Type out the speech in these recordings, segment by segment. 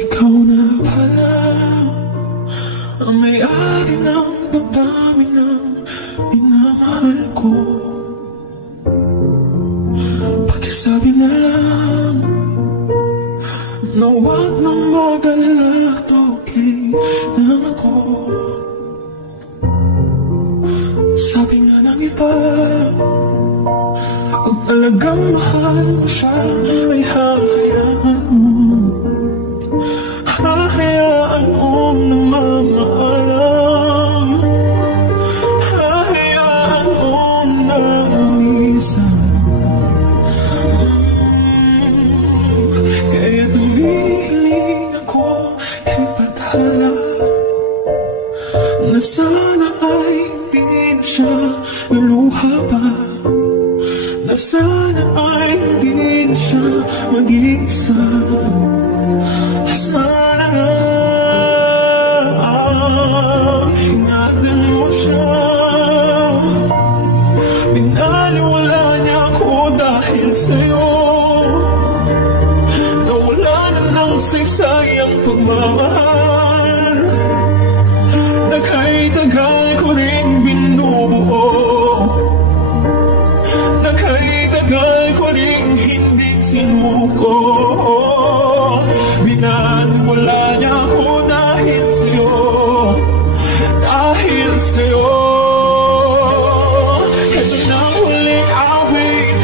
Ikaw na pala ang may-ari ng damdamin ng minamahal ko. Pakisabi na lang na huwag nang mag-alala at okay lang ako. Sabi nga ng iba, kung talagang mahal mo siya ay hahayaan mo. Hahayaan mo na mamaalam. Hahayaan mo na umisan. Kaya tumihiling ako kay Bathala na sana ay hindi na siya luluha pa. Na sana ay hindi na siya mag-iisa. Sana nga ingatan mo siya. Binaliwala niya ako dahil sa'yo. Nawala na ng saysayang pagmamahal. Nagkay-tagal ko rin binubuo. Nagkay-tagal ko rin hindi sinuko. Binaliwala niya ako dahil sa'yo. Dahil sa'yo. Ito na huling awit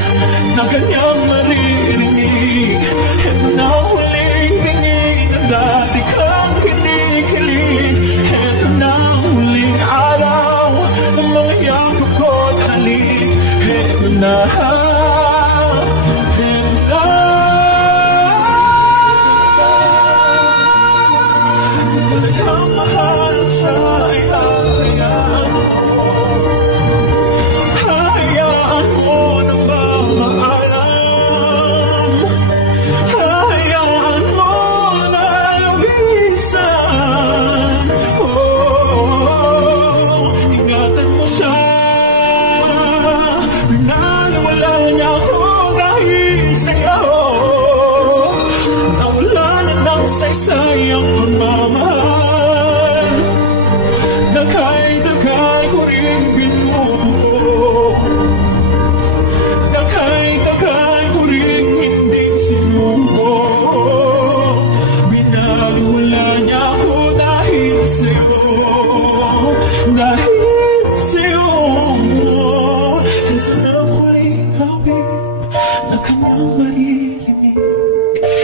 na kanyang maririnig. Ito na huling tingin na dati kang kinikilig. Ito na huling araw ng mga yakap ko't halik. Ito na. Talagang mahal siya ay hahayaan mo. Hahayaan mo na mamaalam. Hahayaan mo na lumisan. Ingatan mo siya. Binaliwala niya ako dahil sa'yo. Nawala na ng saysayang pagmamahal. Nagkay-tagal ko rin binubuo. Nagkay-tagal ko rin hindi sinuko. Binaliwala niya ako dahil sa'yo. Dahil sa'yo. Ito na huling awit na kanyang maririnig.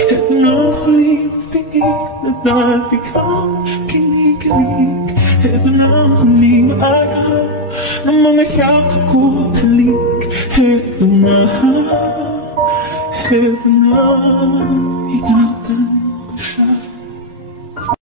Ito na huling tingin na dati kang kinikilig. Ito na ang huling araw ng mga yakap ko't halik. Ito na, ingatan